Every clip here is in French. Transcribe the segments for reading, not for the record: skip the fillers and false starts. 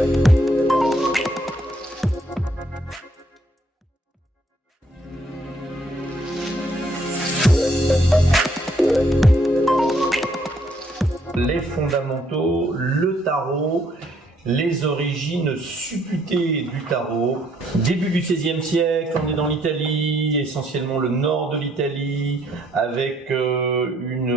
Les fondamentaux, le tarot, les origines supputées du tarot. Début du XVIe siècle, on est dans l'Italie, essentiellement le nord de l'Italie, avec une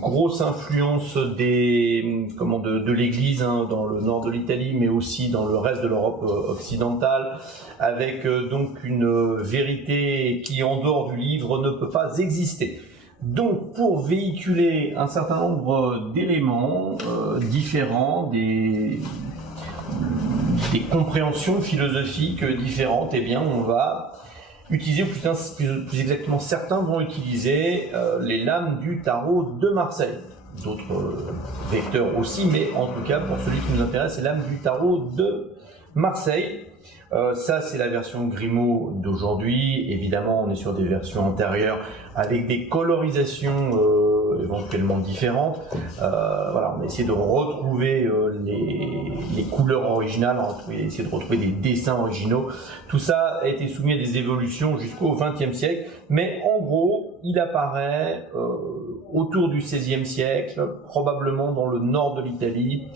grosse influence de l'Église dans le nord de l'Italie, mais aussi dans le reste de l'Europe occidentale, avec donc une vérité qui, en dehors du livre, ne peut pas exister. Donc, pour véhiculer un certain nombre d'éléments différents, des compréhensions philosophiques différentes, eh bien, on va utiliser, ou plus exactement, certains vont utiliser les lames du tarot de Marseille. D'autres vecteurs aussi, mais en tout cas, pour celui qui nous intéresse, c'est lames du tarot de Marseille. Ça, c'est la version Grimaud d'aujourd'hui. Évidemment, on est sur des versions antérieures avec des colorisations éventuellement différentes. Voilà, on a essayé de retrouver les couleurs originales, on a essayé de retrouver des dessins originaux. Tout ça a été soumis à des évolutions jusqu'au XXe siècle, mais en gros, il apparaît autour du XVIe siècle, probablement dans le nord de l'Italie.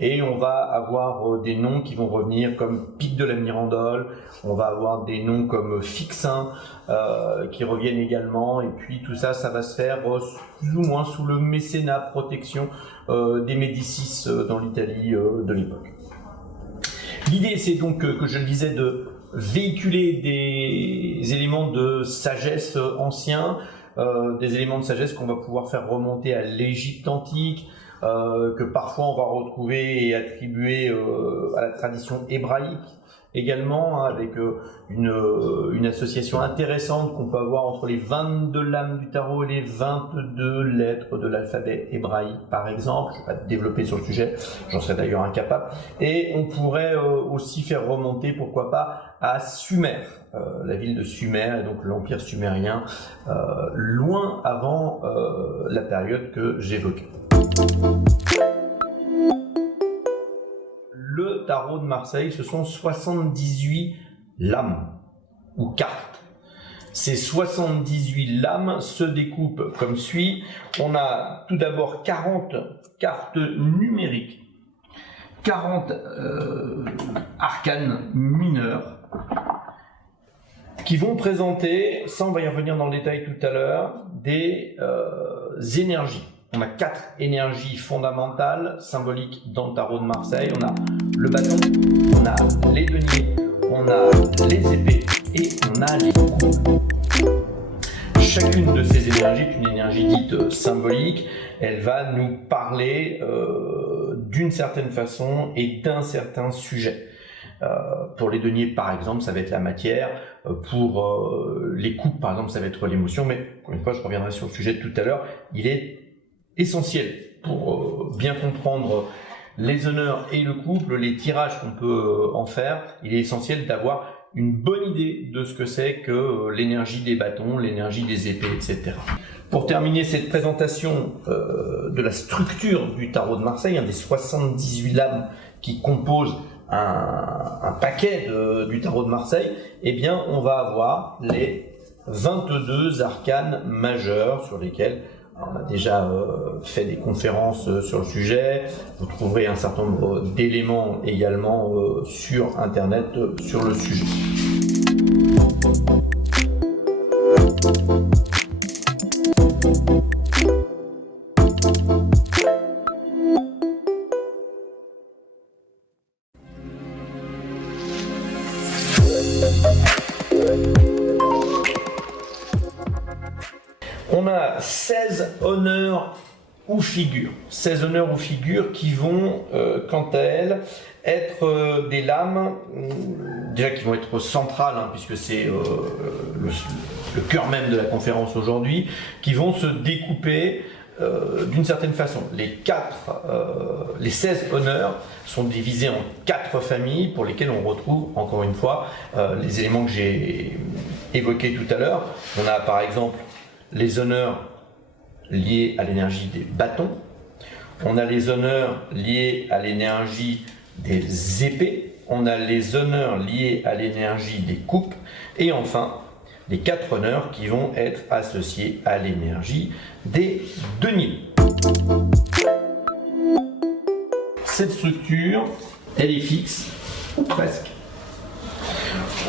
Et on va avoir des noms qui vont revenir comme Pic de la Mirandole, on va avoir des noms comme Fixin qui reviennent également, et puis tout ça, ça va se faire plus ou moins sous le mécénat, protection des Médicis dans l'Italie de l'époque. L'idée, c'est donc, que je le disais, de véhiculer des éléments de sagesse anciens, des éléments de sagesse qu'on va pouvoir faire remonter à l'Égypte antique, que parfois on va retrouver et attribuer à la tradition hébraïque également, avec une association intéressante qu'on peut avoir entre les 22 lames du tarot et les 22 lettres de l'alphabet hébraïque, par exemple. Je ne vais pas développer sur le sujet, j'en serais d'ailleurs incapable. Et on pourrait aussi faire remonter, pourquoi pas, à Sumer, la ville de Sumer, et donc l'empire sumérien, loin avant la période que j'évoquais. Le tarot de Marseille, ce sont 78 lames ou cartes. Ces 78 lames se découpent comme suit. On a tout d'abord 40 cartes numériques, 40 arcanes mineurs qui vont présenter, ça on va y revenir dans le détail tout à l'heure, des énergies. On a 4 énergies fondamentales, symboliques dans le tarot de Marseille. On a le bâton, on a les deniers, on a les épées et on a les coups. Chacune de ces énergies est une énergie dite symbolique. Elle va nous parler d'une certaine façon et d'un certain sujet. Pour les deniers, par exemple, ça va être la matière. Pour les coupes, par exemple, ça va être l'émotion. Mais encore une fois, je reviendrai sur le sujet tout à l'heure. Il est essentiel pour bien comprendre les honneurs et le couple, les tirages qu'on peut en faire. Il est essentiel d'avoir une bonne idée de ce que c'est que l'énergie des bâtons, l'énergie des épées, etc. Pour terminer cette présentation de la structure du tarot de Marseille, des 78 lames qui composent un paquet du tarot de Marseille, eh bien on va avoir les 22 arcanes majeures sur lesquelles on a déjà fait des conférences sur le sujet. Vous trouverez un certain nombre d'éléments également sur Internet sur le sujet. On a 16 honneurs ou figures. 16 honneurs ou figures qui vont, quant à elles, être des lames, déjà qui vont être centrales, puisque c'est le cœur même de la conférence aujourd'hui, qui vont se découper d'une certaine façon. Les 16 honneurs sont divisés en 4 familles pour lesquelles on retrouve, encore une fois, les éléments que j'ai évoqués tout à l'heure. On a par exemple les honneurs liés à l'énergie des bâtons. On a les honneurs liés à l'énergie des épées, on a les honneurs liés à l'énergie des coupes, et enfin les 4 honneurs qui vont être associés à l'énergie des deniers. Cette structure, elle est fixe, ou presque.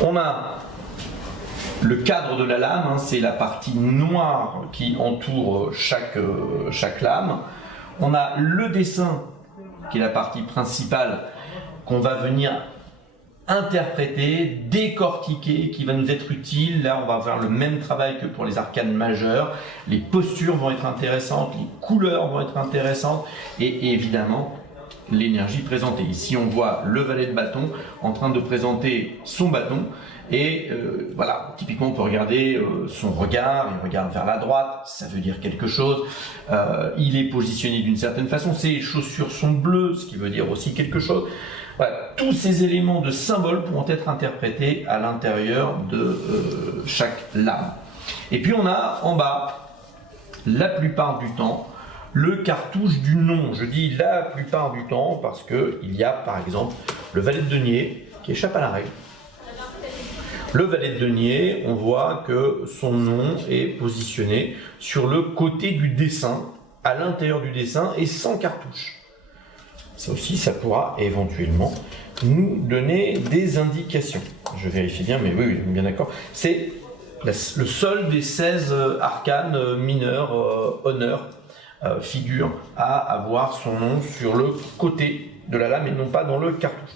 On a le cadre de la lame, c'est la partie noire qui entoure chaque lame. On a le dessin, qui est la partie principale, qu'on va venir interpréter, décortiquer, qui va nous être utile. Là, on va faire le même travail que pour les arcanes majeures. Les postures vont être intéressantes, les couleurs vont être intéressantes, et évidemment, l'énergie présentée. Ici, on voit le valet de bâton en train de présenter son bâton. Et voilà, typiquement on peut regarder son regard, il regarde vers la droite, ça veut dire quelque chose, il est positionné d'une certaine façon, ses chaussures sont bleues, ce qui veut dire aussi quelque chose. Voilà, tous ces éléments de symboles pourront être interprétés à l'intérieur de chaque lame. Et puis on a en bas, la plupart du temps, le cartouche du nom. Je dis la plupart du temps parce qu'il y a par exemple le valet de denier qui échappe à la règle. Le valet de denier, on voit que son nom est positionné sur le côté du dessin, à l'intérieur du dessin et sans cartouche. Ça aussi, ça pourra éventuellement nous donner des indications. Je vérifie bien, mais oui, bien d'accord. C'est le seul des 16 arcanes mineurs honneurs figure à avoir son nom sur le côté de la lame et non pas dans le cartouche.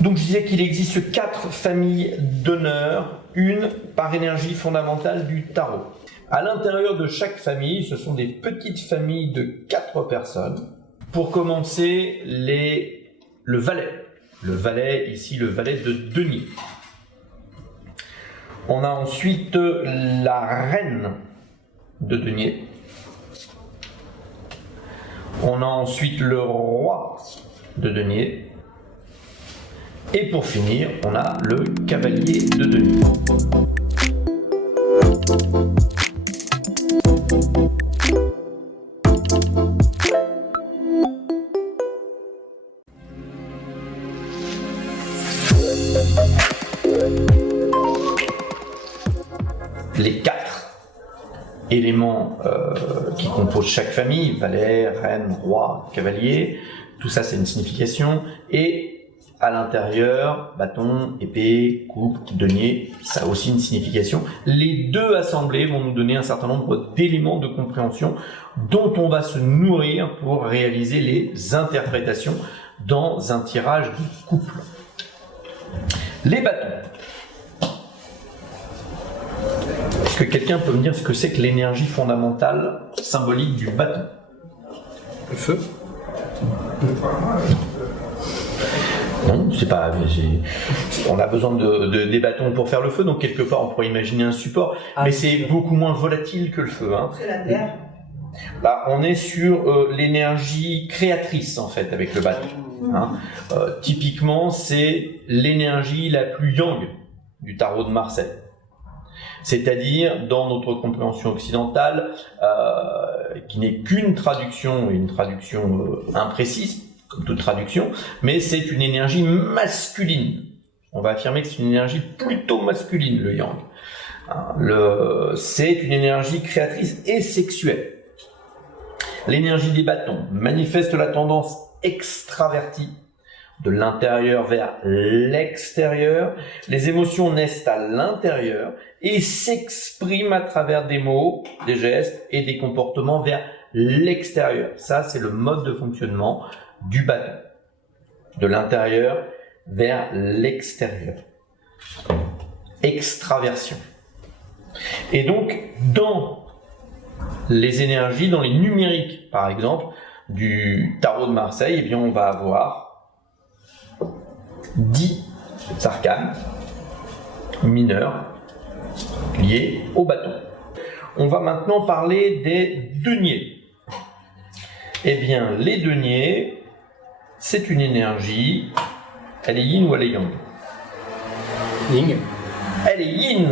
Donc je disais qu'il existe 4 familles d'honneurs, une par énergie fondamentale du tarot. À l'intérieur de chaque famille, ce sont des petites familles de 4 personnes. Pour commencer, le valet. Le valet, ici le valet de denier. On a ensuite la reine de denier. On a ensuite le roi de denier. Et pour finir, on a le cavalier de denier. Les 4 éléments qui composent chaque famille, valet, reine, roi, cavalier, tout ça c'est une signification, et à l'intérieur, bâton, épée, coupe, denier, ça a aussi une signification. Les deux assemblés vont nous donner un certain nombre d'éléments de compréhension dont on va se nourrir pour réaliser les interprétations dans un tirage de couple. Les bâtons. Est-ce que quelqu'un peut me dire ce que c'est que l'énergie fondamentale symbolique du bâton? Le feu. Non, c'est pas. On a besoin des bâtons pour faire le feu, donc quelque part on pourrait imaginer un support, mais c'est beaucoup moins volatile que le feu. Hein. C'est la terre. Là, on est sur l'énergie créatrice en fait avec le bâton. Hein. Typiquement, c'est l'énergie la plus yang du tarot de Marseille. C'est-à-dire, dans notre compréhension occidentale, qui n'est qu'une traduction, et une traduction imprécise, comme toute traduction, mais c'est une énergie masculine. On va affirmer que c'est une énergie plutôt masculine, le yang. C'est une énergie créatrice et sexuelle. L'énergie des bâtons manifeste la tendance extravertie, de l'intérieur vers l'extérieur. Les émotions naissent à l'intérieur et s'expriment à travers des mots, des gestes et des comportements vers l'extérieur. Ça, c'est le mode de fonctionnement du bâton. De l'intérieur vers l'extérieur. Extraversion. Et donc, dans les énergies, dans les numériques, par exemple, du tarot de Marseille, eh bien, on va avoir 10 arcanes mineurs liés au bâton. On va maintenant parler des deniers. Eh bien, les deniers, c'est une énergie. Elle est yin ou elle est yang? Yin. Elle est yin.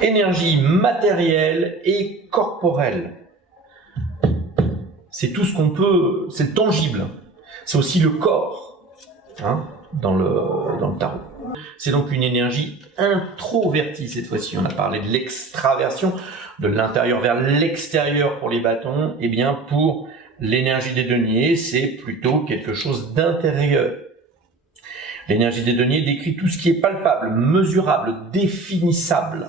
Énergie matérielle et corporelle. c'est tout ce qu'on peut, c'est tangible. C'est aussi le corps, hein, dans le tarot. C'est donc une énergie introvertie cette fois-ci. On a parlé de l'extraversion, de l'intérieur vers l'extérieur pour les bâtons. Eh bien, pour l'énergie des deniers, c'est plutôt quelque chose d'intérieur. L'énergie des deniers décrit tout ce qui est palpable, mesurable, définissable.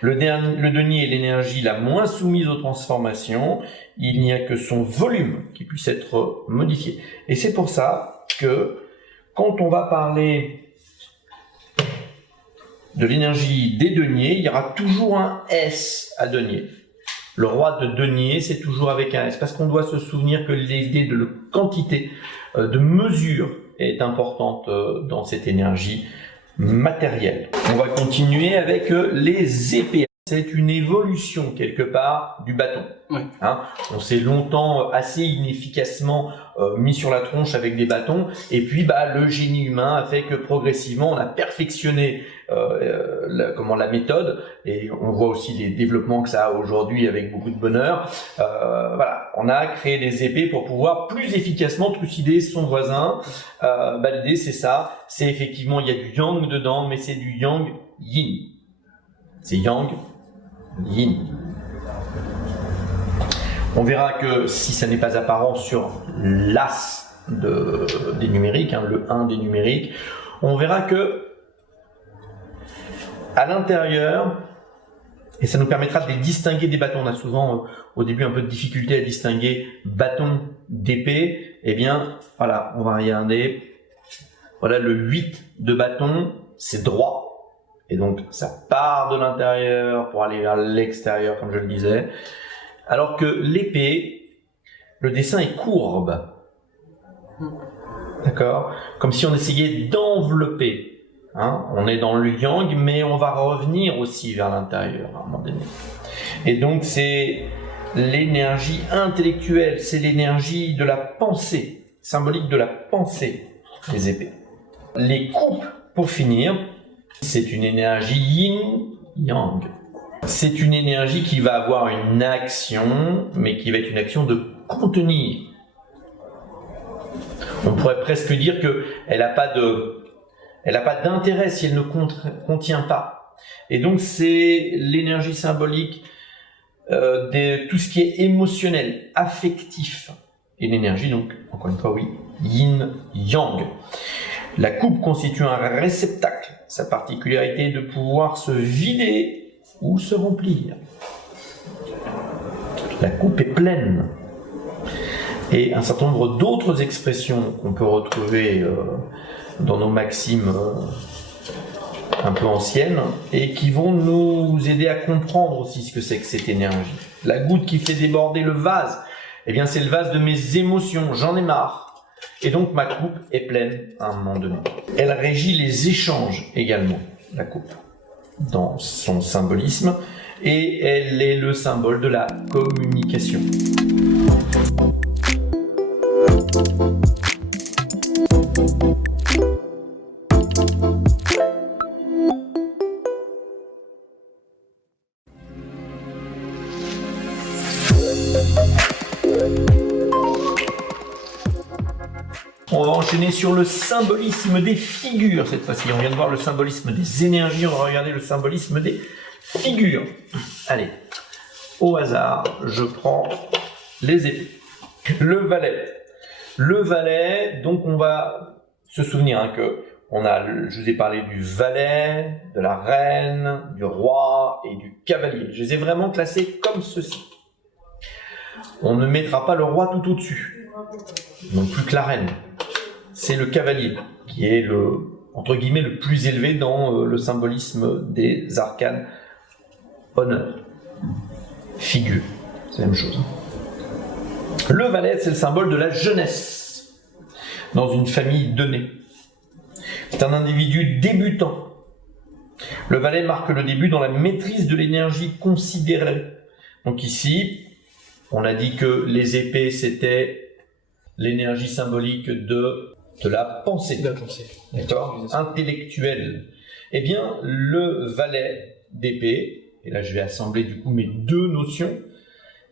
Le denier est l'énergie la moins soumise aux transformations. Il n'y a que son volume qui puisse être modifié. Et c'est pour ça que quand on va parler de l'énergie des deniers, il y aura toujours un S à denier. Le roi de denier, c'est toujours avec un S, parce qu'on doit se souvenir que l'idée de quantité, de mesure, est importante dans cette énergie matérielle. On va continuer avec les épées. C'est une évolution quelque part du bâton. Oui. Hein, on s'est longtemps assez inefficacement mis sur la tronche avec des bâtons, et puis le génie humain a fait que progressivement on a perfectionné la méthode, et on voit aussi les développements que ça a aujourd'hui avec beaucoup de bonheur. Voilà, on a créé des épées pour pouvoir plus efficacement trucider son voisin. L'idée c'est ça, c'est effectivement il y a du yang dedans, mais c'est du yang yin. C'est yang yin. On verra que si ça n'est pas apparent sur l'as des numériques, hein, le 1 des numériques, on verra que à l'intérieur, et ça nous permettra de les distinguer des bâtons. On a souvent au début un peu de difficulté à distinguer bâton d'épée. Eh bien, voilà, on va regarder. Voilà, le 8 de bâton, c'est droit. Et donc, ça part de l'intérieur pour aller vers l'extérieur, comme je le disais. Alors que l'épée, le dessin est courbe. D'accord? Comme si on essayait d'envelopper. Hein? On est dans le yang, mais on va revenir aussi vers l'intérieur à un moment donné. Et donc, c'est l'énergie intellectuelle, c'est l'énergie de la pensée, symbolique de la pensée, les épées. Les coupes, pour finir, c'est une énergie yin-yang. C'est une énergie qui va avoir une action, mais qui va être une action de contenir. On pourrait presque dire qu'elle n'a pas d'intérêt si elle ne contient pas. Et donc c'est l'énergie symbolique de tout ce qui est émotionnel, affectif. Et l'énergie, donc, encore une fois, oui, yin-yang. La coupe constitue un réceptacle. Sa particularité est de pouvoir se vider ou se remplir. La coupe est pleine. Et un certain nombre d'autres expressions qu'on peut retrouver dans nos maximes un peu anciennes et qui vont nous aider à comprendre aussi ce que c'est que cette énergie. La goutte qui fait déborder le vase, eh bien c'est le vase de mes émotions, j'en ai marre. Et donc ma coupe est pleine à un moment donné. Elle régit les échanges également, la coupe, dans son symbolisme, et elle est le symbole de la communication. On va enchaîner sur le symbolisme des figures cette fois-ci. On vient de voir le symbolisme des énergies, on va regarder le symbolisme des figures. Allez, au hasard, je prends les épées. Le valet. Le valet, donc on va se souvenir que je vous ai parlé du valet, de la reine, du roi et du cavalier. Je les ai vraiment classés comme ceci. On ne mettra pas le roi tout au-dessus, non plus que la reine. C'est le cavalier qui est entre guillemets le plus élevé dans le symbolisme des arcanes honneur, figure, c'est la même chose. Le valet, c'est le symbole de la jeunesse dans une famille donnée. C'est un individu débutant. Le valet marque le début dans la maîtrise de l'énergie considérée. Donc ici, on a dit que les épées, c'était l'énergie symbolique de la pensée. D'accord ? Intellectuelle. Eh bien, le valet d'épée, et là je vais assembler du coup mes deux notions,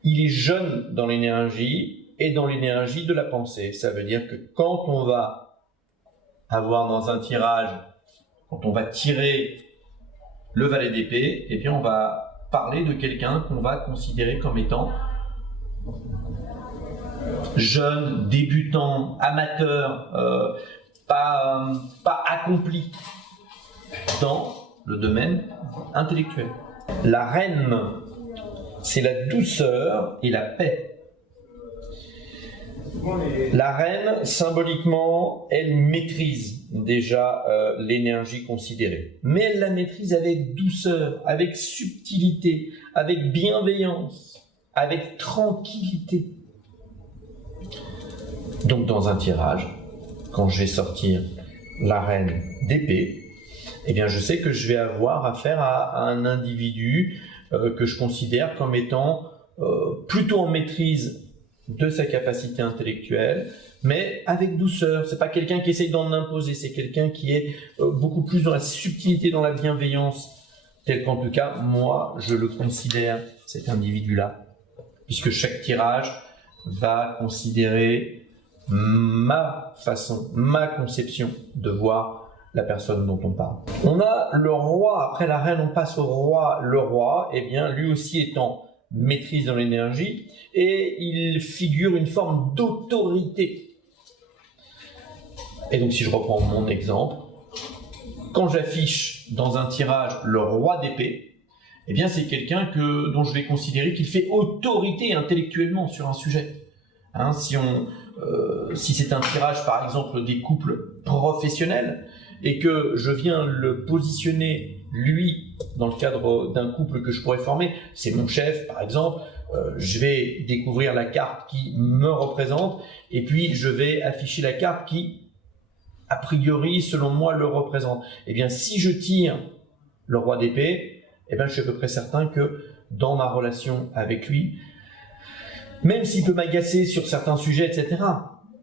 il est jeune dans l'énergie et dans l'énergie de la pensée. Ça veut dire que quand on va avoir dans un tirage, quand on va tirer le valet d'épée, eh bien on va parler de quelqu'un qu'on va considérer comme étant jeune, débutant, amateur, pas accompli dans le domaine intellectuel. La reine, c'est la douceur et la paix. La reine, symboliquement, elle maîtrise déjà l'énergie considérée. Mais elle la maîtrise avec douceur, avec subtilité, avec bienveillance, avec tranquillité. Donc dans un tirage, quand je vais sortir la reine d'épée, eh bien je sais que je vais avoir affaire à un individu que je considère comme étant plutôt en maîtrise de sa capacité intellectuelle, mais avec douceur. C'est pas quelqu'un qui essaye d'en imposer, c'est quelqu'un qui est beaucoup plus dans la subtilité, dans la bienveillance, tel qu'en tout cas, moi, je le considère, cet individu-là, puisque chaque tirage va considérer ma façon, ma conception de voir la personne dont on parle. On a le roi, après la reine, on passe au roi. Le roi, eh bien, lui aussi étant maîtrise dans l'énergie, et il figure une forme d'autorité. Et donc si je reprends mon exemple, quand j'affiche dans un tirage le roi d'épée, eh bien c'est quelqu'un dont je vais considérer qu'il fait autorité intellectuellement sur un sujet. Hein, si c'est un tirage par exemple des couples professionnels, et que je viens le positionner, lui, dans le cadre d'un couple que je pourrais former, c'est mon chef par exemple, je vais découvrir la carte qui me représente, et puis je vais afficher la carte qui, a priori, selon moi, le représente. Eh bien, si je tire le roi d'épée, eh bien, je suis à peu près certain que dans ma relation avec lui, même s'il peut m'agacer sur certains sujets, etc.,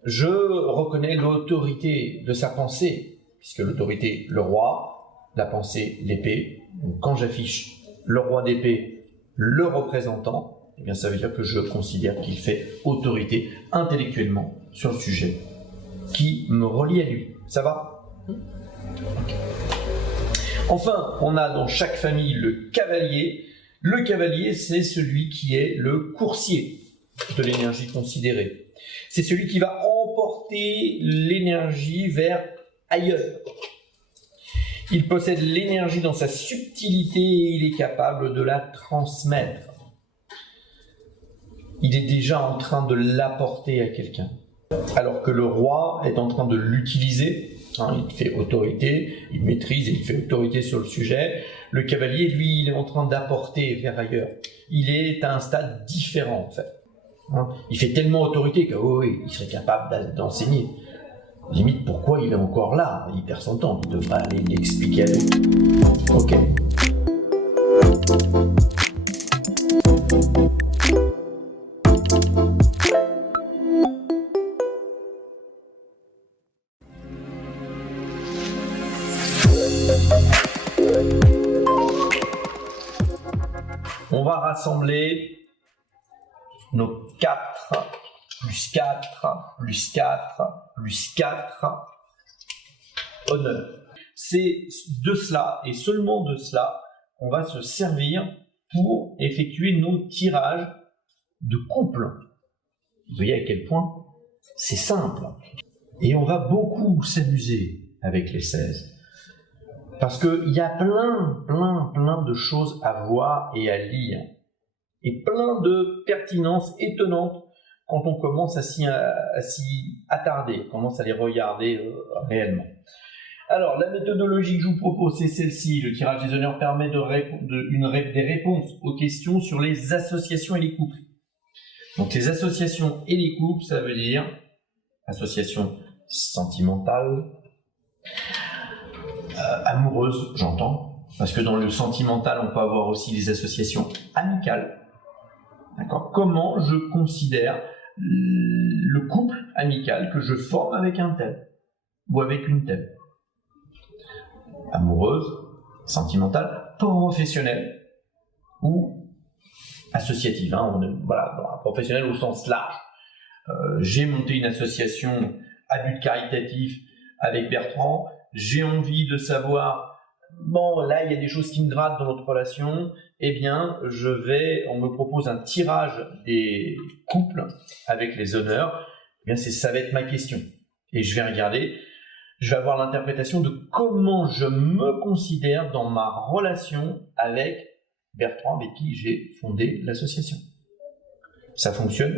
je reconnais l'autorité de sa pensée, puisque l'autorité, le roi, la pensée, l'épée. Donc, quand j'affiche le roi d'épée, le représentant, eh bien, ça veut dire que je considère qu'il fait autorité intellectuellement sur le sujet qui me relie à lui. Ça va ? Enfin, on a dans chaque famille le cavalier. Le cavalier, c'est celui qui est le coursier de l'énergie considérée. C'est celui qui va emporter l'énergie vers ailleurs. Il possède l'énergie dans sa subtilité et il est capable de la transmettre. Il est déjà en train de l'apporter à quelqu'un. Alors que le roi est en train de l'utiliser, hein, il fait autorité, il maîtrise et il fait autorité sur le sujet. Le cavalier, lui, il est en train d'apporter vers ailleurs. Il est à un stade différent, en fait. Hein, il fait tellement autorité que oui, il serait capable d'enseigner. Limite, pourquoi il est encore là? Il perd son temps, il devrait aller l'expliquer à l'autre. Ok. On va rassembler nos 4, plus 4, plus 4, plus 4 honneurs. C'est de cela, et seulement de cela, qu'on va se servir pour effectuer nos tirages de couple. Vous voyez à quel point c'est simple. Et on va beaucoup s'amuser avec les 16. Parce qu'il y a plein de choses à voir et à lire. Et plein de pertinences étonnantes quand on commence à s'y attarder, on commence à les regarder réellement. Alors, la méthodologie que je vous propose, c'est celle-ci. Le tirage des honneurs permet des réponses aux questions sur les associations et les couples. Donc, les associations et les couples, ça veut dire association sentimentale, amoureuse, j'entends, parce que dans le sentimental, on peut avoir aussi des associations amicales. D'accord ? Comment je considère le couple amical que je forme avec un tel ou avec une telle? Amoureuse, sentimentale, professionnelle ou associative, hein, voilà, dans un professionnel au sens large. J'ai monté une association à but caritatif avec Bertrand, j'ai envie de savoir, bon là il y a des choses qui me grattent dans notre relation, eh bien on me propose un tirage des couples avec les honneurs, eh bien ça va être ma question. Et je vais regarder, je vais avoir l'interprétation de comment je me considère dans ma relation avec Bertrand, avec qui j'ai fondé l'association. Ça fonctionne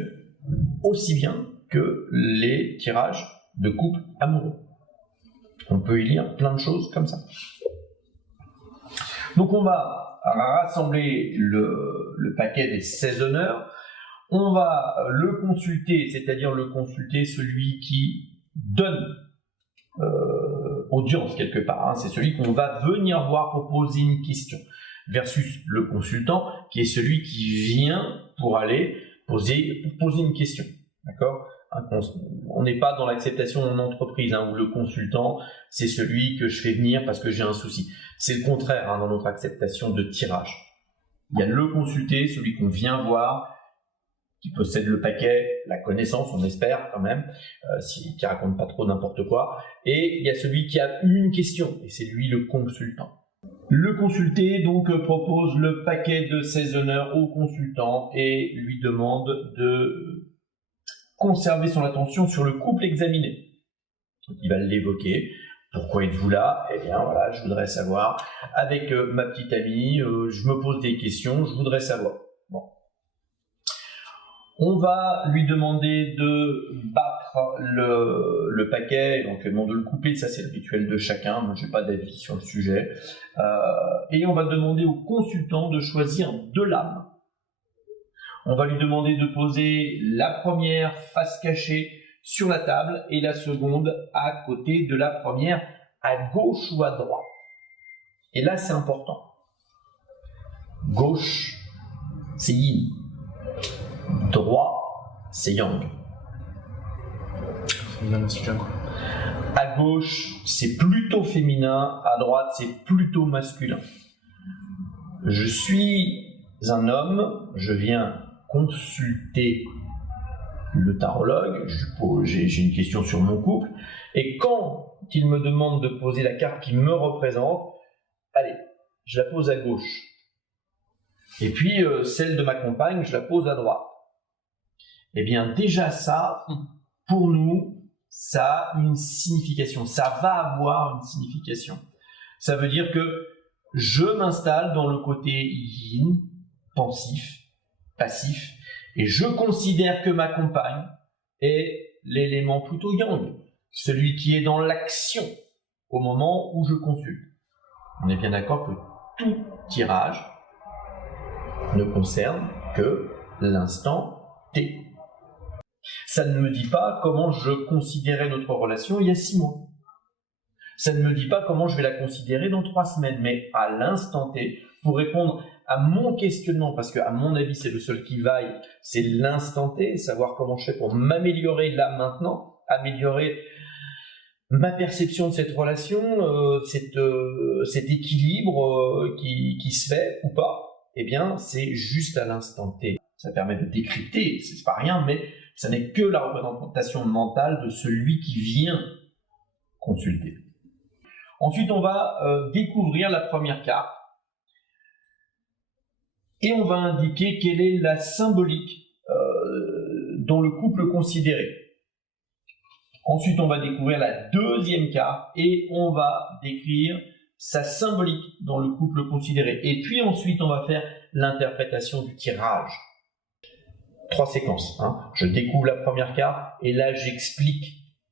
aussi bien que les tirages de couples amoureux. On peut y lire plein de choses comme ça. Donc on va rassembler le paquet des 16 honneurs. On va le consulter, c'est-à-dire le consulter celui qui donne audience quelque part. Hein. C'est celui qu'on va venir voir pour poser une question. Versus le consultant qui est celui qui vient pour aller poser une question. D'accord ? On n'est pas dans l'acceptation en entreprise, hein, où le consultant, c'est celui que je fais venir parce que j'ai un souci. C'est le contraire, hein, dans notre acceptation de tirage. Il y a le consulté, celui qu'on vient voir, qui possède le paquet, la connaissance, on espère quand même, qui raconte pas trop n'importe quoi. Et il y a celui qui a une question, et c'est lui le consultant. Le consulté donc propose le paquet de 16 honneurs au consultant et lui demande de conserver son attention sur le couple examiné. Donc, il va l'évoquer. Pourquoi êtes-vous là? Eh bien voilà, je voudrais savoir. Avec ma petite amie, je me pose des questions, je voudrais savoir. Bon. On va lui demander de battre le paquet, éventuellement de le couper, ça c'est le rituel de chacun, moi je n'ai pas d'avis sur le sujet. Et on va demander au consultant de choisir deux lames. On va lui demander de poser la première face cachée sur la table et la seconde à côté de la première, à gauche ou à droite. Et là c'est important. Gauche, c'est yin. Droit, c'est yang. Féminin masculin, quoi. À gauche, c'est plutôt féminin, à droite, c'est plutôt masculin. Je suis un homme, je viens consulter le tarologue, j'ai une question sur mon couple, et quand il me demande de poser la carte qui me représente, allez, je la pose à gauche. Et puis, celle de ma compagne, je la pose à droite. Eh bien, déjà ça, pour nous, ça a une signification. Ça va avoir une signification. Ça veut dire que je m'installe dans le côté yin, pensif, passif, et je considère que ma compagne est l'élément plutôt yang, celui qui est dans l'action au moment où je consulte. On est bien d'accord que tout tirage ne concerne que l'instant T. Ça ne me dit pas comment je considérais notre relation il y a 6 mois. Ça ne me dit pas comment je vais la considérer dans 3 semaines, mais à l'instant T, pour répondre à mon questionnement, parce qu'à mon avis c'est le seul qui vaille, c'est l'instant T, savoir comment je fais pour m'améliorer là maintenant, améliorer ma perception de cette relation, cet équilibre qui se fait ou pas, eh bien c'est juste à l'instant T. Ça permet de décrypter, c'est pas rien, mais ça n'est que la représentation mentale de celui qui vient consulter. Ensuite, on va découvrir la première carte et on va indiquer quelle est la symbolique dont le couple considéré. Ensuite, on va découvrir la deuxième carte et on va décrire sa symbolique dans le couple considéré. Et puis ensuite, on va faire l'interprétation du tirage. 3 séquences. Hein. Je découvre la première carte et là, j'explique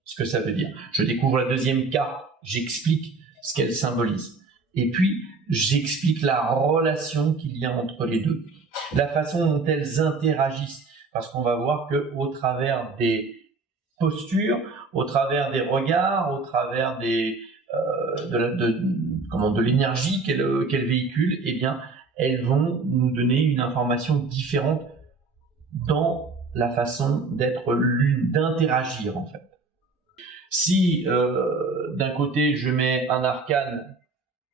ce que ça veut dire. Je découvre la deuxième carte, j'explique ce qu'elle symbolise. Et puis, j'explique la relation qu'il y a entre les deux. La façon dont elles interagissent. Parce qu'on va voir qu'au travers des postures, au travers des regards, au travers de l'énergie qu'elles véhiculent, eh bien, elles vont nous donner une information différente dans la façon d'être l'une, d'interagir en fait. Si d'un côté je mets un arcane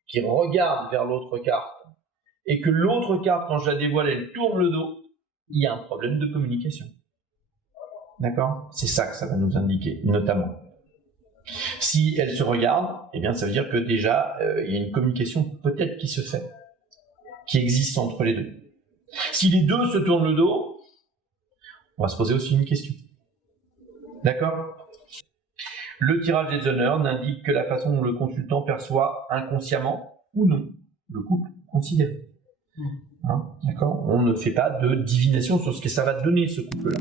qui regarde vers l'autre carte et que l'autre carte, quand je la dévoile, elle tourne le dos, il y a un problème de communication. D'accord? C'est ça que ça va nous indiquer, notamment. Si elles se regardent, eh bien, ça veut dire que déjà, il y a une communication peut-être qui se fait, qui existe entre les deux. Si les deux se tournent le dos, on va se poser aussi une question. D'accord? Le tirage des honneurs n'indique que la façon dont le consultant perçoit inconsciemment ou non le couple considéré. Hein, d'accord? On ne fait pas de divination sur ce que ça va donner, ce couple-là.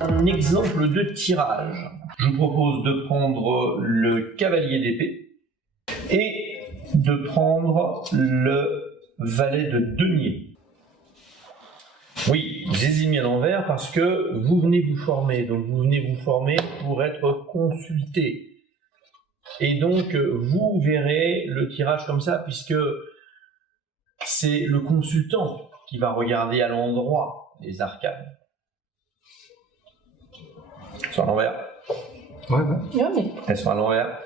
Un exemple de tirage. Je vous propose de prendre le cavalier d'épée et de prendre le valet de denier. Oui, je les ai mis à l'envers parce que vous venez vous former. Donc vous venez vous former pour être consulté. Et donc vous verrez le tirage comme ça puisque c'est le consultant qui va regarder à l'endroit les arcanes. Elles sont à l'envers. Ouais. Elles sont à l'envers.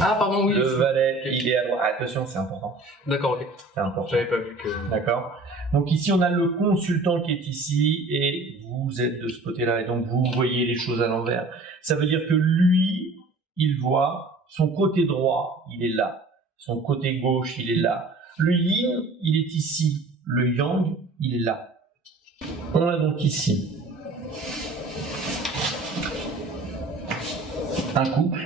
Ah, pardon, oui. Le valet, il est à droite. Attention, c'est important. D'accord, ok. C'est important. J'avais pas vu que... D'accord. Donc ici, on a le consultant qui est ici et vous êtes de ce côté-là. Et donc, vous voyez les choses à l'envers. Ça veut dire que lui, il voit son côté droit, il est là. Son côté gauche, il est là. Le yin, il est ici. Le yang, il est là. On a donc ici un couple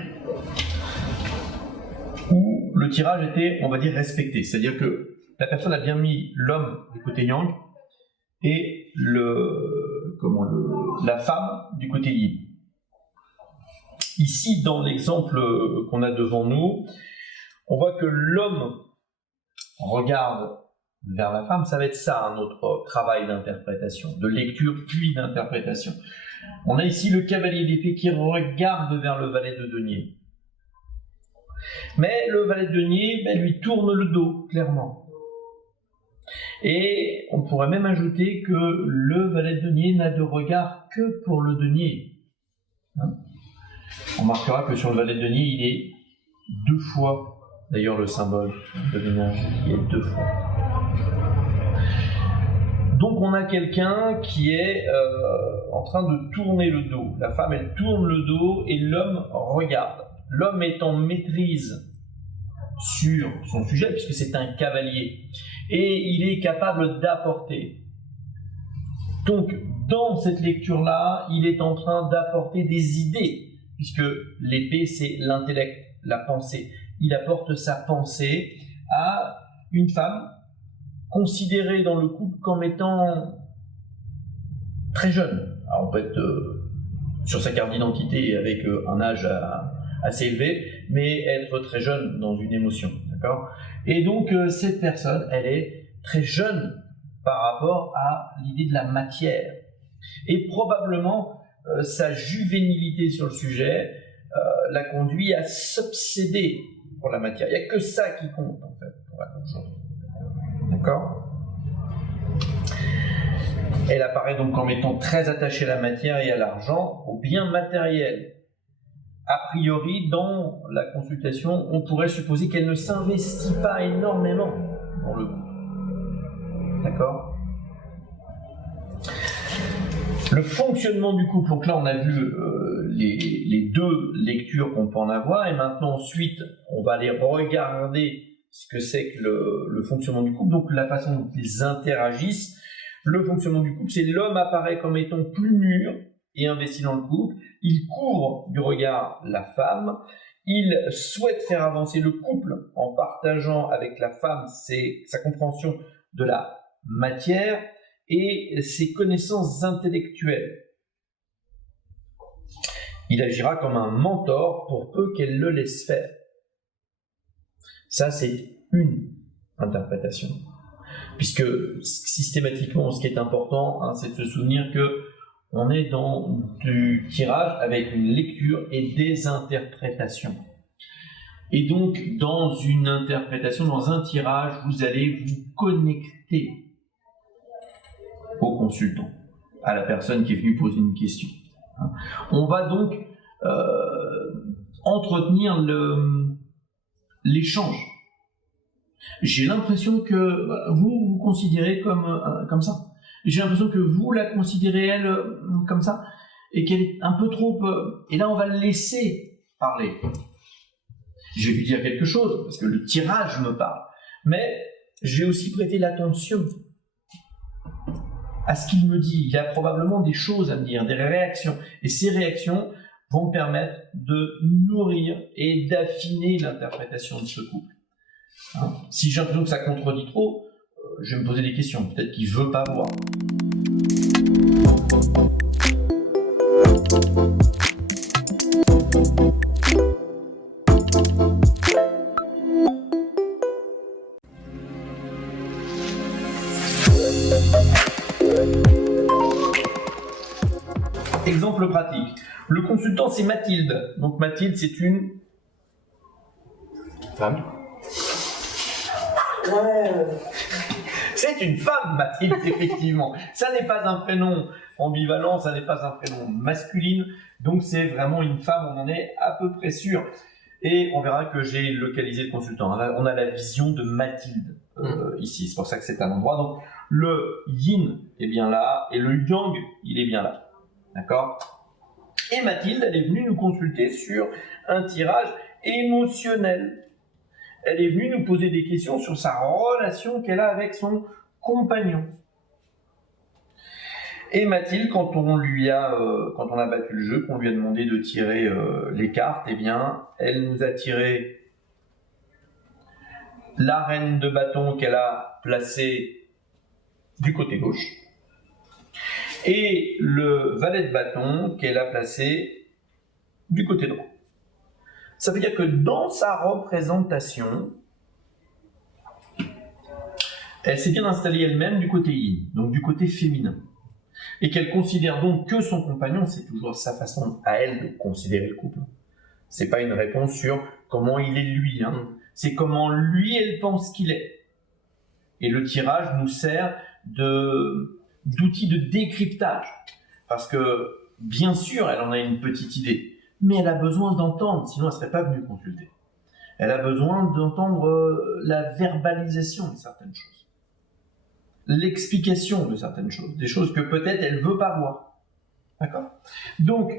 où le tirage était, on va dire, respecté. C'est-à-dire que la personne a bien mis l'homme du côté yang et la femme du côté yin. Ici, dans l'exemple qu'on a devant nous, on voit que l'homme regarde vers la femme. Ça va être ça, notre travail d'interprétation, de lecture puis d'interprétation. On a ici le cavalier d'épée qui regarde vers le valet de denier. Mais le valet de denier lui tourne le dos, clairement. Et on pourrait même ajouter que le valet de denier n'a de regard que pour le denier. Hein? On remarquera que sur le valet de denier, il est 2 fois, d'ailleurs le symbole de ménage, il est 2 fois. Donc on a quelqu'un qui est en train de tourner le dos. La femme, elle tourne le dos et l'homme regarde. L'homme est en maîtrise sur son sujet puisque c'est un cavalier. Et il est capable d'apporter. Donc dans cette lecture-là, il est en train d'apporter des idées puisque l'épée, c'est l'intellect, la pensée. Il apporte sa pensée à une femme considérée dans le couple comme étant très jeune. Alors on peut être sur sa carte d'identité avec un âge assez élevé, mais être très jeune dans une émotion. D'accord ? Et donc cette personne, elle est très jeune par rapport à l'idée de la matière. Et probablement sa juvénilité sur le sujet la conduit à s'obséder pour la matière. Il n'y a que ça qui compte en fait pour la aujourd'hui. D'accord ? Elle apparaît donc comme étant très attachée à la matière et à l'argent, aux biens matériels. A priori, dans la consultation, on pourrait supposer qu'elle ne s'investit pas énormément dans le couple. D'accord ? Le fonctionnement du couple, donc là on a vu les 2 lectures qu'on peut en avoir, et maintenant ensuite on va aller regarder ce que c'est que le fonctionnement du couple, donc la façon dont ils interagissent. Le fonctionnement du couple, c'est l'homme apparaît comme étant plus mûr et investi dans le couple, il couvre du regard la femme, il souhaite faire avancer le couple en partageant avec la femme sa compréhension de la matière et ses connaissances intellectuelles. Il agira comme un mentor pour peu qu'elle le laisse faire. Ça, c'est une interprétation. Puisque systématiquement, ce qui est important, c'est de se souvenir que on est dans du tirage avec une lecture et des interprétations. Et donc, dans une interprétation, dans un tirage, vous allez vous connecter au consultant, à la personne qui est venue poser une question. On va donc entretenir l'échange. J'ai l'impression que vous considérez comme ça. J'ai l'impression que vous la considérez elle comme ça, et qu'elle est un peu trop... et là, on va le laisser parler. Je vais lui dire quelque chose, parce que le tirage me parle. Mais je vais aussi prêter l'attention à ce qu'il me dit. Il y a probablement des choses à me dire, des réactions. Et ces réactions vont me permettre de nourrir et d'affiner l'interprétation de ce couple. Si j'ai l'impression que ça contredit trop, je vais me poser des questions. Peut-être qu'il ne veut pas voir. Exemple pratique. Le consultant, c'est Mathilde. Donc Mathilde, c'est une femme. Ouais. C'est une femme, Mathilde, effectivement. Ça n'est pas un prénom ambivalent, ça n'est pas un prénom masculin. Donc c'est vraiment une femme, on en est à peu près sûr. Et on verra que j'ai localisé le consultant. On a la vision de Mathilde ici. C'est pour ça que c'est un endroit. Donc le yin est bien là et le yang, il est bien là. D'accord ? Et Mathilde, elle est venue nous consulter sur un tirage émotionnel. Elle est venue nous poser des questions sur sa relation qu'elle a avec son compagnon. Et Mathilde, quand on a battu le jeu, qu'on lui a demandé de tirer les cartes, eh bien, elle nous a tiré la reine de bâton qu'elle a placée du côté gauche et le valet de bâton qu'elle a placé du côté droit. Ça veut dire que dans sa représentation, elle s'est bien installée elle-même du côté yin, donc du côté féminin. Et qu'elle considère donc que son compagnon, c'est toujours sa façon à elle de considérer le couple. C'est pas une réponse sur comment il est lui, c'est comment lui, elle pense qu'il est. Et le tirage nous sert d'outil de décryptage. Parce que, bien sûr, elle en a une petite idée, mais elle a besoin d'entendre, sinon elle ne serait pas venue consulter. Elle a besoin d'entendre la verbalisation de certaines choses, l'explication de certaines choses, des choses que peut-être elle ne veut pas voir. D'accord ? Donc,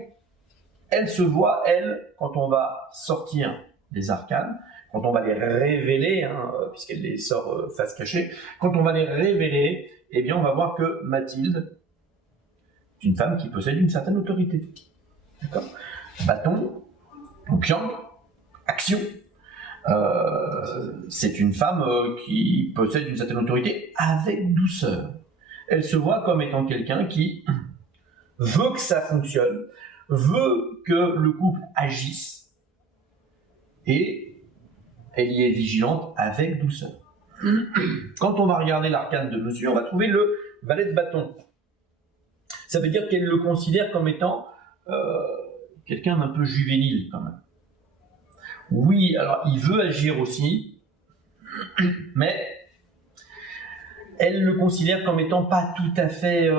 elle se voit, elle, quand on va sortir les arcanes, quand on va les révéler, puisqu'elle les sort face cachée, quand on va les révéler, eh bien on va voir que Mathilde est une femme qui possède une certaine autorité. D'accord ? Bâton, donc yang, action. C'est une femme qui possède une certaine autorité avec douceur. Elle se voit comme étant quelqu'un qui veut que ça fonctionne, veut que le couple agisse, et elle y est vigilante avec douceur. Quand on va regarder l'arcane de monsieur, on va trouver le valet de bâton. Ça veut dire qu'elle le considère comme étant quelqu'un d'un peu juvénile quand même. Oui, alors il veut agir aussi, mais elle le considère comme étant pas tout à fait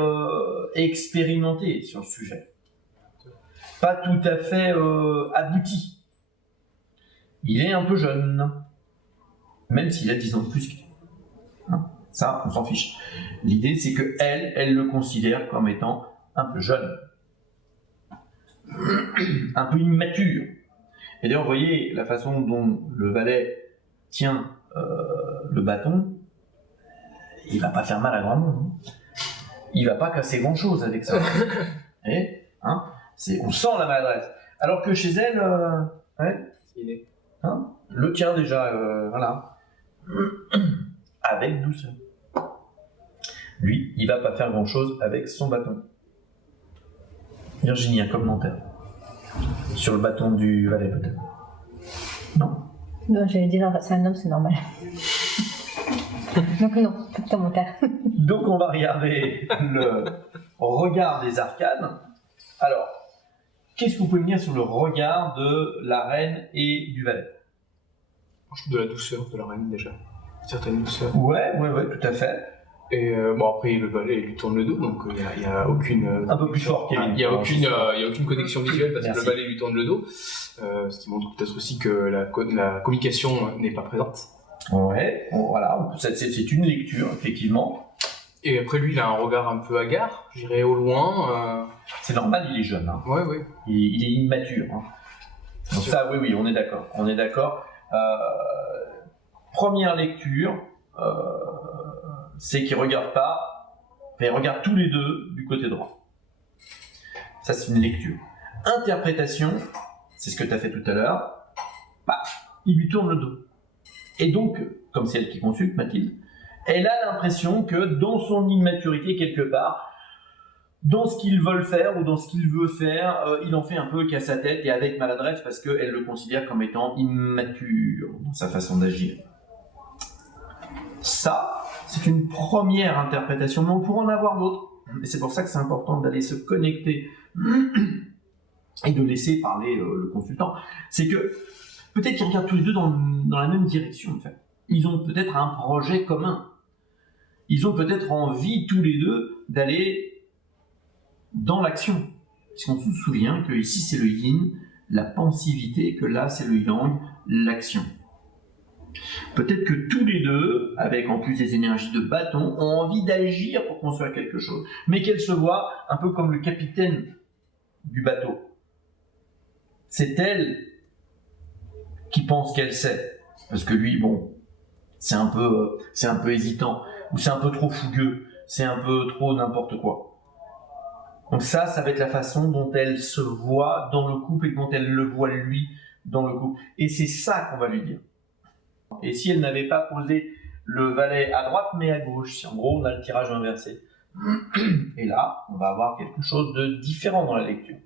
expérimenté sur le sujet. Pas tout à fait abouti. Il est un peu jeune, même s'il a 10 ans de plus qu'il est. Ça, on s'en fiche. L'idée, c'est que elle le considère comme étant un peu jeune, un peu immature. Et d'ailleurs, vous voyez la façon dont le valet tient le bâton, il va pas faire mal à grand monde. Il va pas casser grand-chose avec ça. Et, on sent la maladresse. Alors que chez elle, le tient déjà, voilà, avec douceur. Lui, il va pas faire grand-chose avec son bâton. Virginie, un commentaire sur le bâton du valet, peut-être? Non? Non, j'allais dire, c'est un homme, c'est normal. Donc non, pas de commentaire. Donc on va regarder le regard des arcanes. Alors, qu'est-ce que vous pouvez me dire sur le regard de la reine et du valet? De la douceur de la reine déjà. Une certaine douceur. Ouais, tout à fait. Et bon, après, le valet lui tourne le dos, donc il n'y a aucune. Un peu plus fort, Kevin. Il n'y a aucune connexion visuelle parce Merci. que le valet lui tourne le dos. Ce qui montre peut-être aussi que la communication n'est pas présente. Ouais, bon, voilà, c'est une lecture, effectivement. Et après, lui, il a un regard un peu hagard, je dirais au loin. C'est normal, il est jeune. Hein. Ouais. Il est immature. Hein. Donc ça, oui, on est d'accord. On est d'accord. Première lecture, c'est qu'ils regardent pas, mais ils regardent tous les deux du côté droit. Ça, c'est une lecture. Interprétation, c'est ce que tu as fait tout à l'heure. Il lui tourne le dos. Et donc, comme c'est elle qui consulte, Mathilde, elle a l'impression que dans son immaturité, quelque part, dans ce qu'ils veulent faire ou dans ce qu'il veut faire, il en fait un peu qu'à sa tête et avec maladresse parce qu'elle le considère comme étant immature dans sa façon d'agir. Ça, c'est une première interprétation, mais on pourra en avoir d'autres. Et c'est pour ça que c'est important d'aller se connecter et de laisser parler le consultant. C'est que peut-être qu'ils regardent tous les deux dans la même direction, en fait. Ils ont peut-être un projet commun. Ils ont peut-être envie tous les deux d'aller dans l'action. Parce qu'on se souvient que ici c'est le yin, la pensivité, que là c'est le yang, l'action. Peut-être que tous les deux, avec en plus des énergies de bâton, ont envie d'agir pour construire quelque chose. Mais qu'elle se voit un peu comme le capitaine du bateau. C'est elle qui pense qu'elle sait. Parce que lui, bon, c'est un peu hésitant, ou c'est un peu trop fougueux, c'est un peu trop n'importe quoi. Donc ça va être la façon dont elle se voit dans le couple et dont elle le voit lui dans le couple. Et c'est ça qu'on va lui dire. Et si elle n'avait pas posé le valet à droite mais à gauche, si en gros on a le tirage inversé. Et là, on va avoir quelque chose de différent dans la lecture.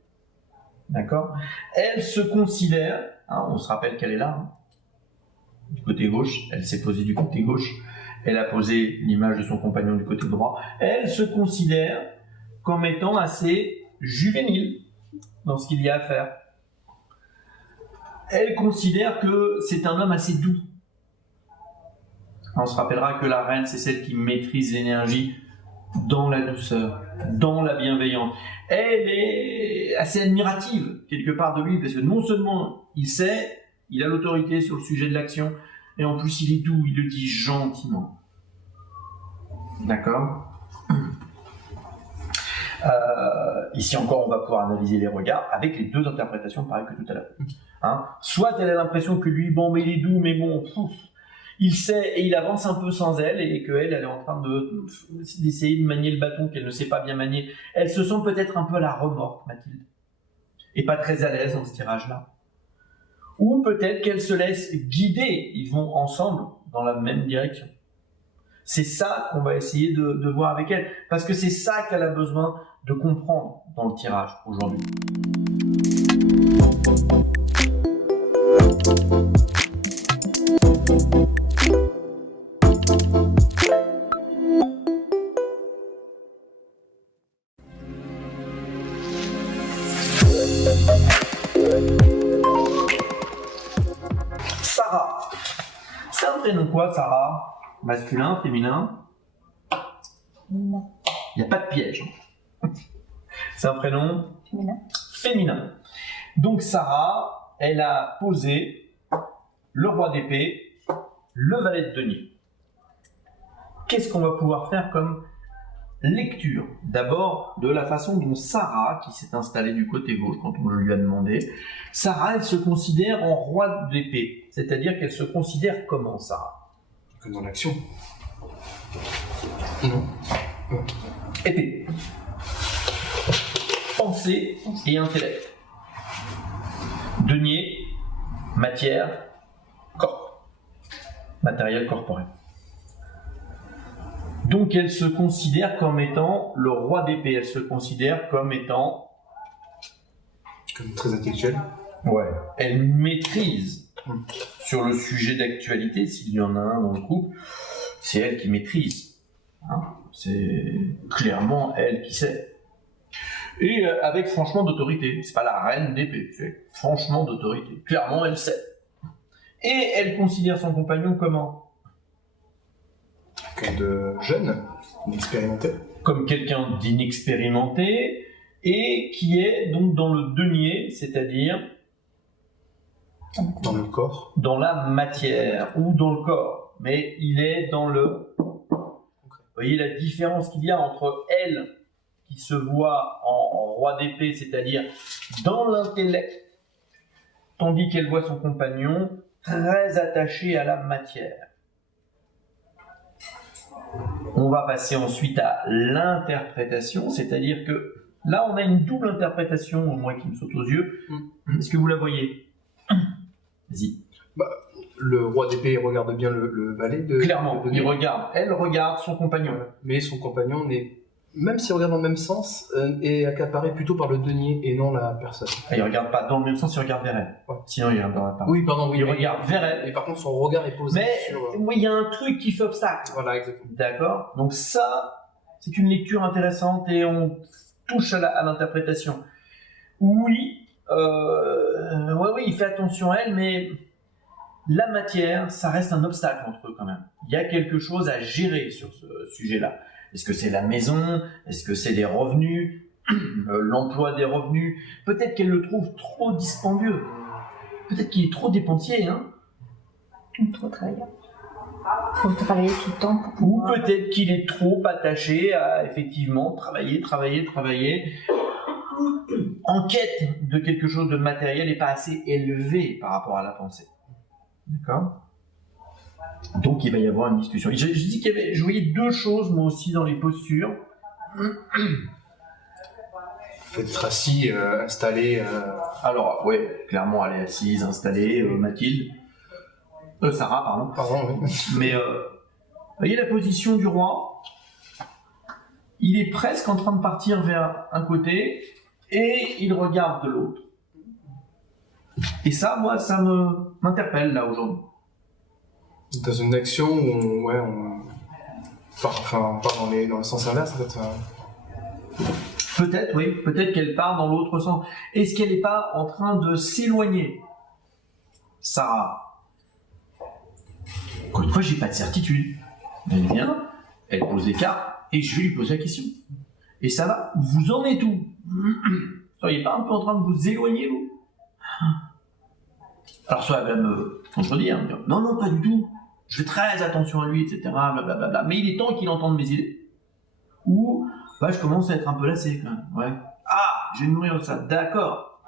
D'accord ? Elle se considère, on se rappelle qu'elle est là, du côté gauche, elle s'est posée du côté gauche, elle a posé l'image de son compagnon du côté droit, elle se considère comme étant assez juvénile dans ce qu'il y a à faire. Elle considère que c'est un homme assez doux. On se rappellera que la reine, c'est celle qui maîtrise l'énergie dans la douceur, dans la bienveillance. Elle est assez admirative, quelque part, de lui, parce que non seulement il sait, il a l'autorité sur le sujet de l'action, et en plus il est doux, il le dit gentiment. D'accord ? Ici encore, on va pouvoir analyser les regards avec les deux interprétations pareilles que tout à l'heure. Soit elle a l'impression que lui, bon, mais il est doux, mais bon, il sait et il avance un peu sans elle, et qu'elle est en train d'essayer de manier le bâton qu'elle ne sait pas bien manier. Elle se sent peut-être un peu à la remorque, Mathilde, et pas très à l'aise dans ce tirage-là. Ou peut-être qu'elle se laisse guider, ils vont ensemble dans la même direction. C'est ça qu'on va essayer de voir avec elle, parce que c'est ça qu'elle a besoin de comprendre dans le tirage aujourd'hui. Sarah. C'est un prénom quoi, Sarah ? Masculin, féminin ? Non. Il n'y a pas de piège. C'est un prénom Féminin. féminin. Donc Sarah, elle a posé le roi d'épée, le valet de denier. Qu'est-ce qu'on va pouvoir faire comme lecture? D'abord, de la façon dont Sarah, qui s'est installée du côté gauche quand on lui a demandé, Sarah, elle se considère en roi d'épée. C'est-à-dire qu'elle se considère comment, Sarah? Comme dans l'action. Non. Épée. Pensée et intellect. Denier, matière, corps. Matériel corporel. Donc elle se considère comme étant le roi d'épée. Elle se considère comme étant... Comme très intellectuel. Ouais. Elle maîtrise sur le sujet d'actualité, s'il y en a un dans le couple, c'est elle qui maîtrise. C'est clairement elle qui sait. Et avec franchement d'autorité. C'est pas la reine d'épée, c'est franchement d'autorité. Clairement, elle sait. Et elle considère son compagnon comment? Quelqu'un de jeune, inexpérimenté. Comme quelqu'un d'inexpérimenté et qui est donc dans le denier, c'est-à-dire Dans le corps. dans la matière ou dans le corps. Mais il est dans le... Vous voyez la différence qu'il y a entre elle qui se voit en roi d'épée, c'est-à-dire dans l'intellect, tandis qu'elle voit son compagnon très attaché à la matière. On va passer ensuite à l'interprétation, c'est-à-dire que là on a une double interprétation, au moins qui me saute aux yeux. Est-ce que vous la voyez? Vas-y. Le roi d'épée regarde bien le valet de... Clairement, de- il regarde, elle regarde son compagnon. Voilà. Mais son compagnon n'est... Même s'il regarde dans le même sens, est accaparé plutôt par le denier et non la personne. Ah, il regarde pas dans le même sens, il regarde vers elle. Ouais. Sinon il regardera pas. Oui, pardon, oui. Il mais- regarde vers elle. Et par contre, son regard est posé Mais sur... oui, il y a un truc qui fait obstacle. Voilà, exactement. D'accord? Donc ça, c'est une lecture intéressante et on touche à l'interprétation. Oui, oui, il fait attention à elle, mais la matière, ça reste un obstacle entre eux quand même. Il y a quelque chose à gérer sur ce sujet-là. Est-ce que c'est la maison? Est-ce que c'est les revenus? L'emploi des revenus? Peut-être qu'elle le trouve trop dispendieux. Peut-être qu'il est trop dépensier, hein? Trop travailleur. Faut travailler tout le temps pour Ou pouvoir... peut-être qu'il est trop attaché à effectivement travailler, en quête de quelque chose de matériel et pas assez élevé par rapport à la pensée. D'accord? Donc il va y avoir une discussion. Je dis qu'il y avait, je voyais deux choses moi aussi dans les postures. Faut être assis, installé... Alors, oui, clairement elle est assise, installée, Mathilde. Sarah, pardon. Pardon, oui. Mais voyez la position du roi. Il est presque en train de partir vers un côté et il regarde de l'autre. Et ça, moi, ça m'interpelle là aujourd'hui. Dans une action où on part dans le sens inverse, en fait. Peut-être, oui, peut-être qu'elle part dans l'autre sens. Est-ce qu'elle n'est pas en train de s'éloigner, Sarah? Encore une fois, j'ai pas de certitude. Elle vient, elle pose les cartes et je vais lui poser la question. Et ça va? Vous en êtes où? Soyez pas un peu en train de vous éloigner, vous? Alors soit elle va me contredire, me dire, non, non, pas du tout. Je fais très attention à lui, etc. Blablabla. Mais il est temps qu'il entende mes idées. Ou, je commence à être un peu lassé quand même. Ouais. Ah, je vais me nourrir de ça. D'accord.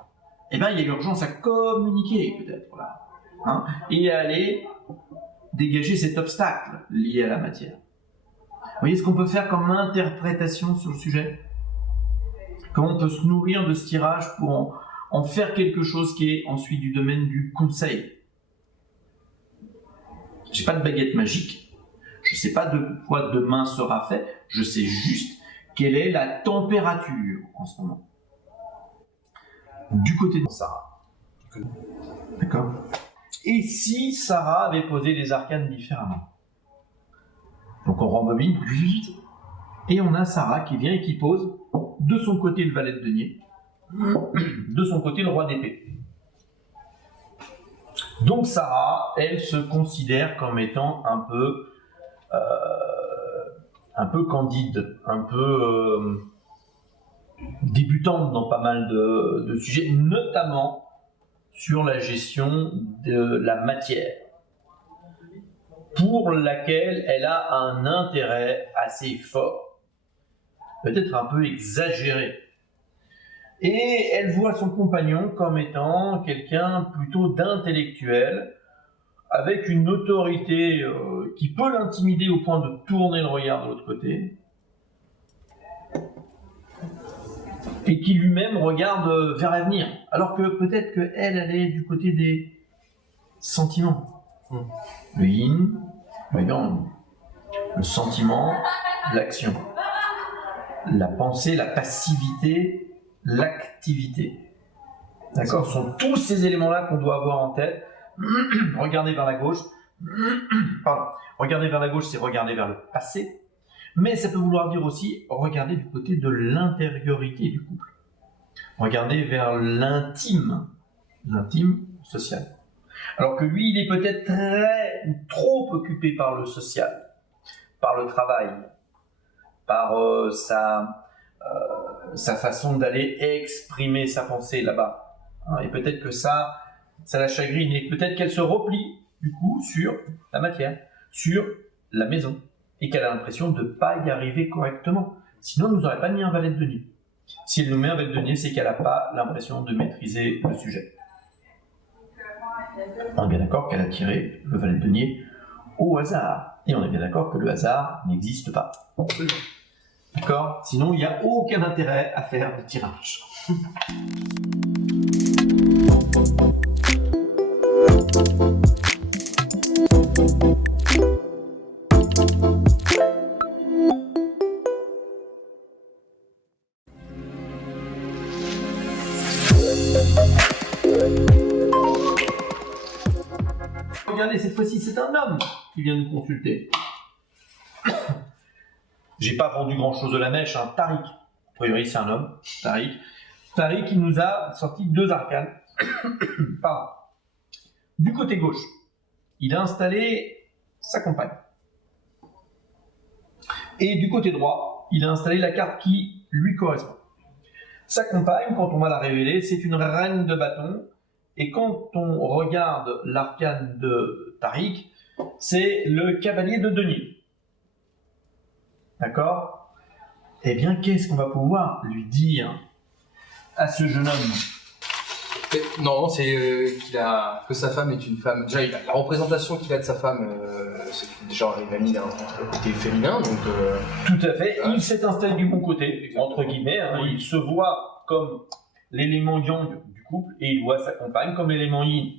Eh bien, il y a l'urgence à communiquer, peut-être. Voilà. Hein, et à aller dégager cet obstacle lié à la matière. Vous voyez ce qu'on peut faire comme interprétation sur le sujet? Comment on peut se nourrir de ce tirage pour en faire quelque chose qui est ensuite du domaine du conseil. J'ai pas de baguette magique, je sais pas de quoi demain sera fait, je sais juste quelle est la température en ce moment. Du côté de Sarah. D'accord? Et si Sarah avait posé les arcanes différemment? Donc on rembobine, et on a Sarah qui vient et qui pose de son côté le valet de denier, de son côté le roi d'épée. Donc Sarah, elle se considère comme étant un peu candide, un peu débutante dans pas mal de sujets, notamment sur la gestion de la matière, pour laquelle elle a un intérêt assez fort, peut-être un peu exagéré. Et elle voit son compagnon comme étant quelqu'un plutôt d'intellectuel, avec une autorité qui peut l'intimider au point de tourner le regard de l'autre côté, et qui lui-même regarde vers l'avenir, alors que peut-être qu'elle est du côté des sentiments. Le yin, le yang, le sentiment, l'action, la pensée, la passivité, l'activité. D'accord? Ce sont tous ces éléments-là qu'on doit avoir en tête. Regarder vers la gauche. Pardon. Regarder vers la gauche, c'est regarder vers le passé. Mais ça peut vouloir dire aussi regarder du côté de l'intériorité du couple. Regarder vers l'intime social. Alors que lui, il est peut-être très ou trop occupé par le social, par le travail, par sa façon d'aller exprimer sa pensée là-bas. Hein, et peut-être que ça la chagrine, et peut-être qu'elle se replie du coup sur la matière, sur la maison, et qu'elle a l'impression de ne pas y arriver correctement. Sinon, elle ne nous aurait pas mis un valet de denier. Si elle nous met un valet de denier, c'est qu'elle n'a pas l'impression de maîtriser le sujet. On est bien d'accord qu'elle a tiré le valet de denier au hasard. Et on est bien d'accord que le hasard n'existe pas. D'accord ? Sinon, il n'y a aucun intérêt à faire le tirage. Regardez, cette fois-ci, c'est un homme qui vient nous consulter. J'ai pas vendu grand-chose de la mèche, hein. Tariq. A priori, c'est un homme, Tariq. Tariq, il nous a sorti 2 arcanes. Pardon. Du côté gauche, il a installé sa compagne. Et du côté droit, il a installé la carte qui lui correspond. Sa compagne, quand on va la révéler, c'est une reine de bâton. Et quand on regarde l'arcane de Tariq, c'est le cavalier de denier. D'accord ? Eh bien, qu'est-ce qu'on va pouvoir lui dire à ce jeune homme ? Non, c'est que sa femme est une femme. Déjà, la représentation qu'il a de sa femme, c'est déjà il a mis un côté féminin, donc. Tout à fait. Il s'est installé du bon côté, entre guillemets. Hein, oui. Il se voit comme l'élément yang du couple et il voit sa compagne comme l'élément yin.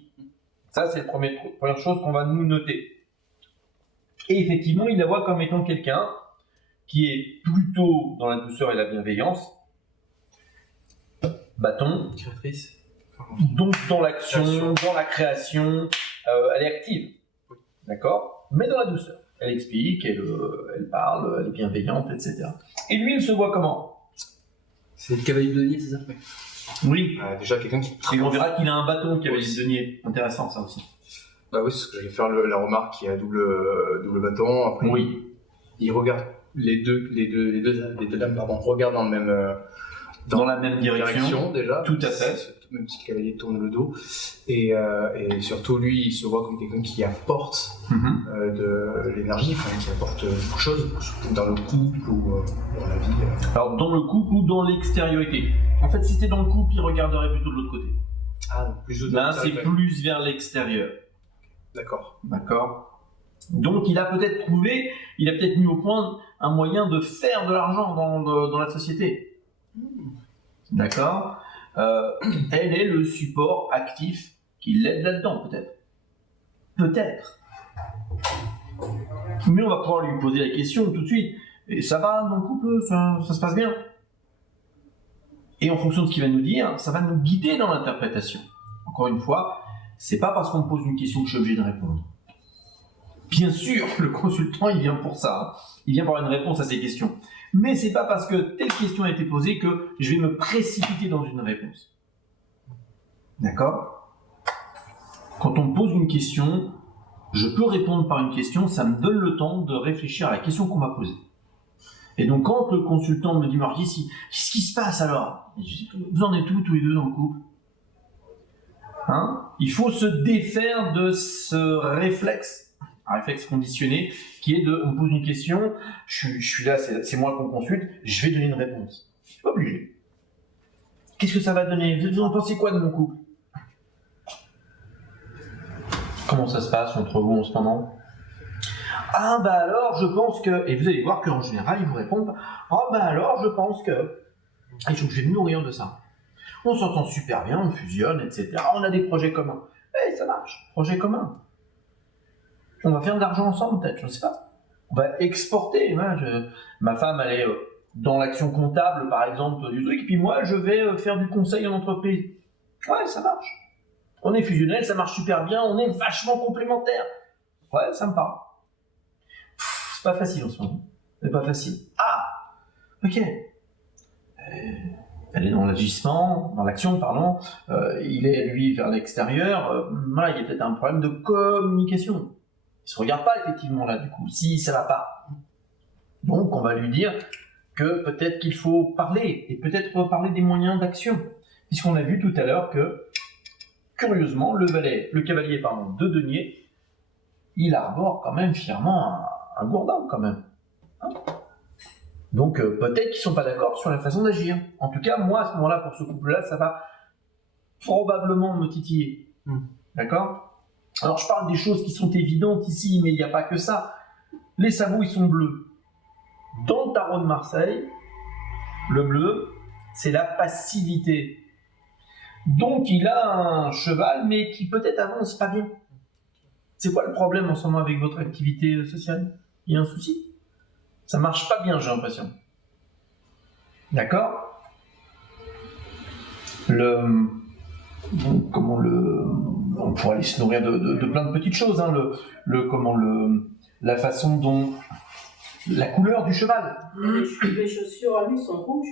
Ça, c'est la première chose qu'on va nous noter. Et effectivement, il la voit comme étant quelqu'un qui est plutôt dans la douceur et la bienveillance. Bâton. Créatrice. Donc dans l'action, dans la création, elle est active. D'accord ? Mais dans la douceur. Elle explique, elle parle, elle est bienveillante, etc. Et lui, il se voit comment ? C'est le cavalier de denier, c'est ça ? Oui. Déjà quelqu'un qui. Et on verra qu'il a un bâton cavalier de denier. Intéressant ça aussi. Bah oui, c'est ce que j'allais faire la remarque qui a double bâton. Après, oui. Il regarde les deux dames, pardon, regardent dans la même direction déjà. Tout à fait. Même si le cavalier tourne le dos. Et surtout, lui, il se voit comme quelqu'un qui apporte de l'énergie, qui apporte beaucoup de choses, dans le couple ou dans la vie. Alors, dans le couple ou dans l'extériorité. En fait, si c'était dans le couple, il regarderait plutôt de l'autre côté. Ah, donc plus de là, c'est plus vers l'extérieur. D'accord. D'accord. Donc, il a peut-être trouvé, il a peut-être mis au point un moyen de faire de l'argent dans la société. D'accord. Elle est le support actif qui l'aide là-dedans, peut-être. Peut-être. Mais on va pouvoir lui poser la question tout de suite. Et ça va dans le couple, ça se passe bien. Et en fonction de ce qu'il va nous dire, ça va nous guider dans l'interprétation. Encore une fois, c'est pas parce qu'on me pose une question que je suis obligé de répondre. Bien sûr, le consultant, il vient pour ça. Il vient pour avoir une réponse à ces questions. Mais c'est pas parce que telle question a été posée que je vais me précipiter dans une réponse. D'accord ? Quand on me pose une question, je peux répondre par une question, ça me donne le temps de réfléchir à la question qu'on m'a posée. Et donc quand le consultant me dit « Marc, qu'est-ce qui se passe alors ?» Je dis « Vous en êtes où tous les deux dans le couple ?» Il faut se défaire de ce réflexe, un réflexe conditionné, qui est de, on me pose une question, je suis là, c'est moi qu'on consulte, je vais donner une réponse. Je suis pas obligé. Qu'est-ce que ça va donner ? Vous en pensez quoi de mon couple ? Comment ça se passe entre vous en ce moment ? Ah bah alors je pense que... Et vous allez voir qu'en général ils vous répondent « Ah bah alors je pense que... » Et je vais me nourrir de ça. On s'entend super bien, on fusionne, etc. On a des projets communs. Eh, ça marche, projet commun. On va faire de l'argent ensemble peut-être, je ne sais pas. On va exporter. Ma femme, elle est dans l'action comptable, par exemple, du truc. Et puis moi, je vais faire du conseil en entreprise. Ouais, ça marche. On est fusionnel, ça marche super bien, on est vachement complémentaires. Ouais, ça me parle. C'est pas facile en ce moment. C'est pas facile. Ah, ok. Elle est dans l'agissement, dans l'action, pardon. Il est, lui, vers l'extérieur. Voilà, il y a peut-être un problème de communication. Il se regarde pas, effectivement, là, du coup, si ça va pas. Donc, on va lui dire que peut-être qu'il faut parler, et peut-être parler des moyens d'action. Puisqu'on a vu tout à l'heure que, curieusement, le cavalier de denier, il arbore quand même fièrement un gourdin, quand même. Hein? Donc peut-être qu'ils sont pas d'accord sur la façon d'agir. En tout cas, moi, à ce moment-là, pour ce couple-là, ça va probablement me titiller. D'accord? Alors, je parle des choses qui sont évidentes ici, mais il n'y a pas que ça. Les sabots, ils sont bleus. Dans le tarot de Marseille, le bleu, c'est la passivité. Donc, il a un cheval, mais qui peut-être avance pas bien. C'est quoi le problème en ce moment avec votre activité sociale? Il y a un souci? Ça marche pas bien, j'ai l'impression. D'accord? On pourrait aller se nourrir de plein de petites choses. Hein. La façon dont... La couleur du cheval. Les chaussures à lui sont rouges.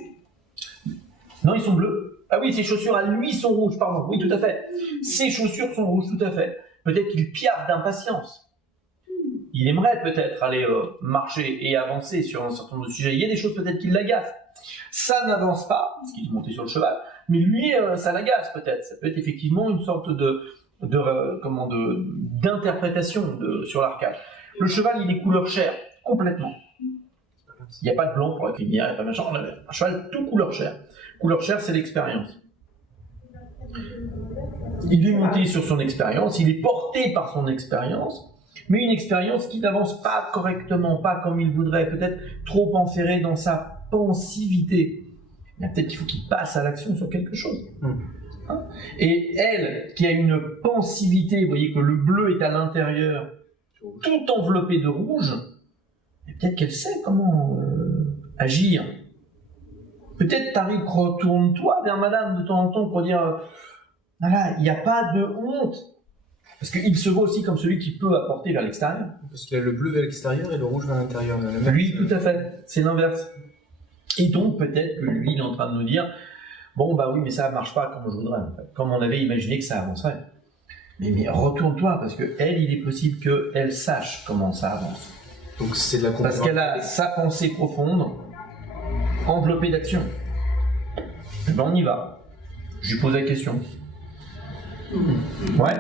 Non, ils sont bleus. Ah oui, ses chaussures à lui sont rouges, pardon. Oui, tout à fait. Ses chaussures sont rouges, tout à fait. Peut-être qu'il piaffe d'impatience. Il aimerait peut-être aller marcher et avancer sur un certain nombre de sujets. Il y a des choses peut-être qui l'agacent. Ça n'avance pas, parce qu'il est monté sur le cheval, mais lui, ça l'agace peut-être. Ça peut être effectivement une sorte d'interprétation sur l'arcade. Le cheval, il est couleur chair, complètement. Il n'y a pas de blanc pour la crinière, il n'y a pas de machin. On a un cheval tout couleur chair. Couleur chair, c'est l'expérience. Il est monté sur son expérience, il est porté par son expérience, mais une expérience qui n'avance pas correctement, pas comme il voudrait, peut-être trop enferré dans sa pensivité. Mais peut-être qu'il faut qu'il passe à l'action sur quelque chose. Hein? Et elle, qui a une pensivité, vous voyez que le bleu est à l'intérieur, tout enveloppé de rouge, peut-être qu'elle sait comment agir. Peut-être, Tariq, retourne-toi vers madame de temps en temps pour dire voilà, il n'y a pas de honte. Parce qu'il se voit aussi comme celui qui peut apporter vers l'extérieur. Parce qu'il a le bleu vers l'extérieur et le rouge vers l'intérieur. Lui, tout à fait. C'est l'inverse. Et donc, peut-être que lui, il est en train de nous dire bon, bah oui, mais ça ne marche pas comme je voudrais, en fait. Comme on avait imaginé que ça avancerait. Mais retourne-toi, parce qu'elle, il est possible qu'elle sache comment ça avance. Donc, c'est de la compréhension. Parce qu'elle a sa pensée profonde, enveloppée d'action. Et ben, on y va. Je lui pose la question. Ouais.